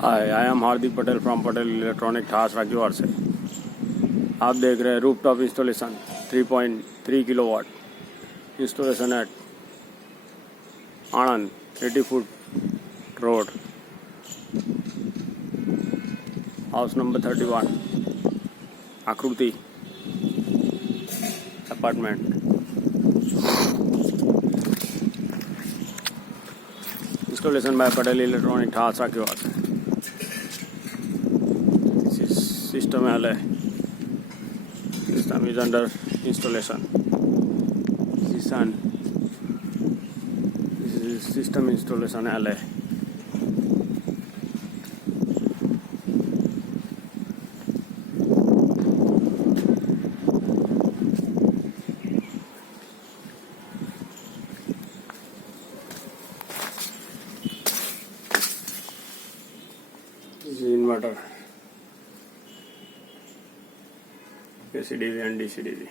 Hi I am Hardik Patel from Patel electronic THASRA QR से। आप देख रहे हैं rooftop installation 3.3 kilowatt installation at Anand 80 foot road, house number 31, Aakriti apartment. Installation by Patel electronic THASRA QR से। System is under installation. This is system installation LA. This is inverter. ACDV and DCDV.